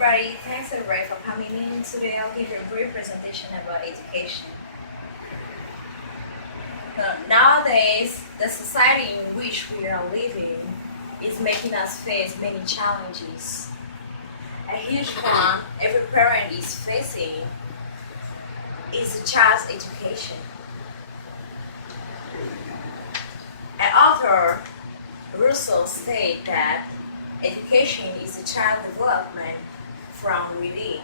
everybody, thanks everybody for coming in. Today I'll give you a brief presentation about education. Nowadays, the society in which we are living is making us face many challenges. A huge one every parent is facing is the child's education. An author, Russell, said that education is a child development from within.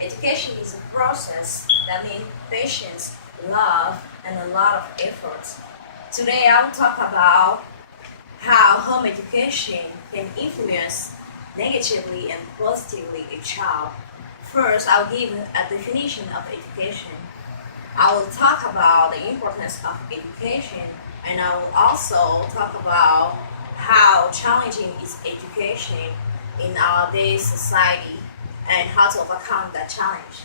Education is a process that needs patience, love, and a lot of effort. Today I'll talk about how home education can influence negatively and positively a child. First, I'll give a definition of education. I will talk about the importance of education, and I will also talk about how challenging is education in our day's society and how to overcome that challenge.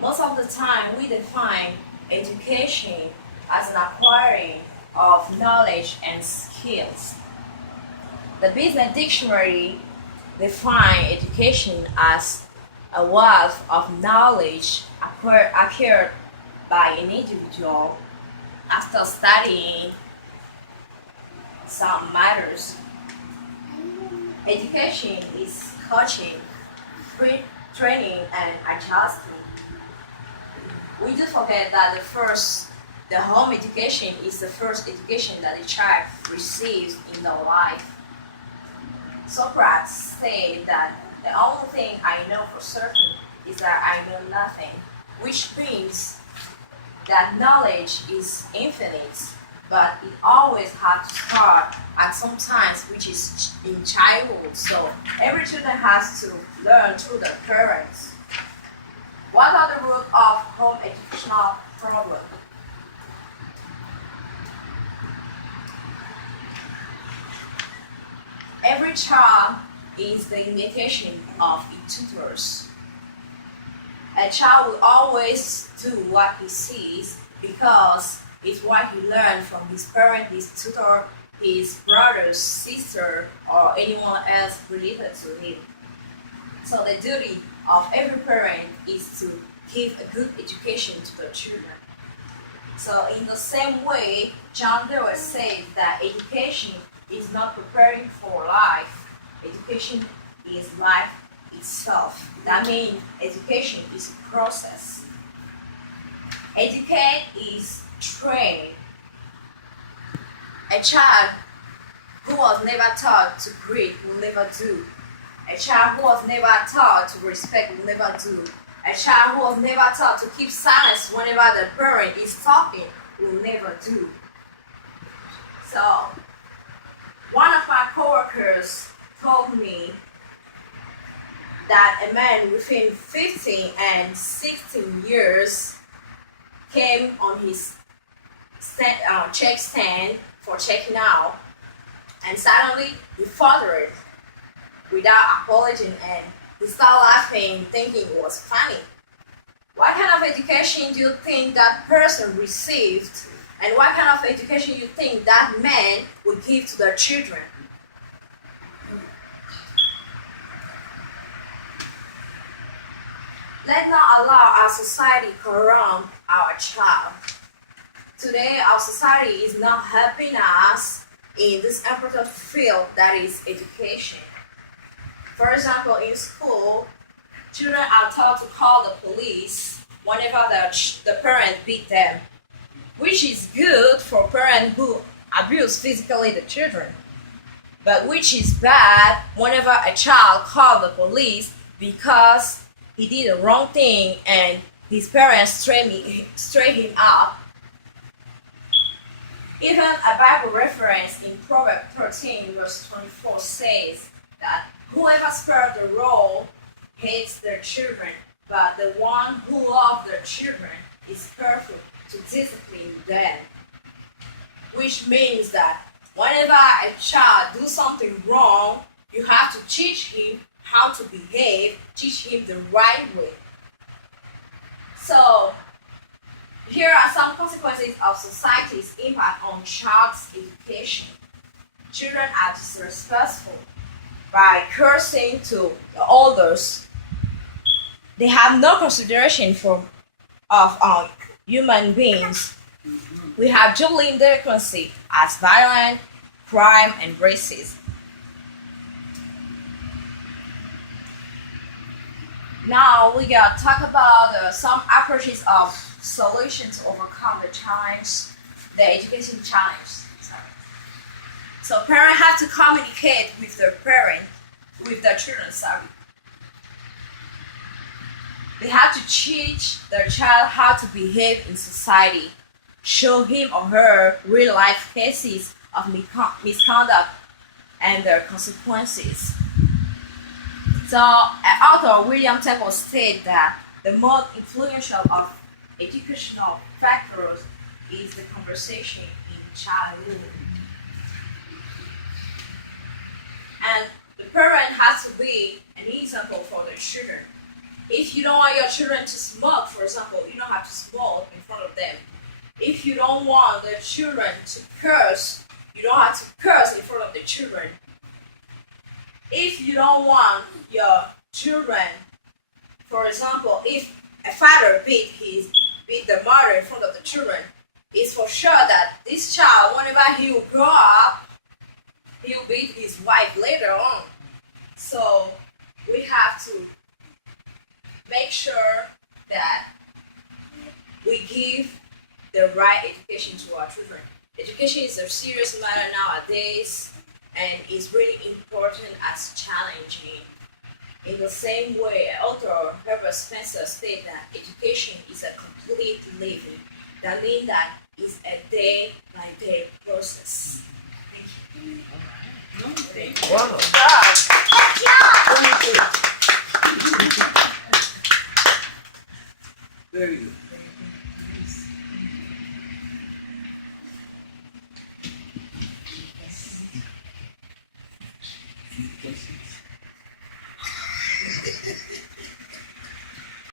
Most of the time, we define education as an acquiring of knowledge and skills. The Business Dictionary defines education as a wealth of knowledge acquired by an individual after studying some matters. Education is coaching, training, and adjusting. We do forget that the home education is the first education that a child receives in their life. Socrates said that the only thing I know for certain is that I know nothing, which means that knowledge is infinite, but it always has to start at some times, which is in childhood. So every student has to learn through their parents. What are the root of home educational problem? Every child is the imitation of its tutors. A child will always do what he sees because it's what he learned from his parent, his tutor, his brother, sister, or anyone else related to him. So the duty of every parent is to give a good education to their children. So in the same way, John Dewey said that education is not preparing for life. Education is life itself. That means education is a process. Educate is train. A child who was never taught to greet will never do. A child who was never taught to respect will never do. A child who was never taught to keep silence whenever the parent is talking will never do. So, one of my coworkers told me that a man within 15 and 16 years came on his check stand for checking out, and suddenly he faltered without apologizing, and he started laughing, thinking it was funny. What kind of education do you think that person received, and what kind of education do you think that man would give to their children? Let's not allow our society corrupt our child. Today, our society is not helping us in this important field that is education. For example, in school, children are taught to call the police whenever the parent beat them, which is good for parents who abuse physically the children, but which is bad whenever a child calls the police because he did the wrong thing and his parents straight him up. Even a Bible reference in Proverbs 13 verse 24 says that whoever spares the rod hates their children, but the one who loves their children is careful to discipline them. Which means that whenever a child does something wrong, you have to teach him how to behave, teach him the right way. So, here are some consequences of society's impact on child's education. children are disrespectful by cursing to the elders. They have no consideration of human beings. We have juvenile delinquency as violent crime and racism. Now we gotta talk about some approaches of solutions to overcome the education challenge. So parents have to communicate with their children. They have to teach their child how to behave in society, show him or her real life cases of misconduct and their consequences. So, author William Temple stated that the most influential of educational factors is the conversation in childhood. And the parent has to be an example for their children. If you don't want your children to smoke, for example, you don't have to smoke in front of them. If you don't want the children to curse, you don't have to curse in front of the children. If you don't want your children, for example, if a father beat the mother in front of the children, it's for sure that this child, whenever he will grow up, he will beat his wife later on. So we have to make sure that we give the right education to our children. Education is a serious matter nowadays, and is really important as challenging. In the same way, author Herbert Spencer stated that education is a complete living. That means that it's a day-by-day process. Thank you. Wow. Very good. Yes.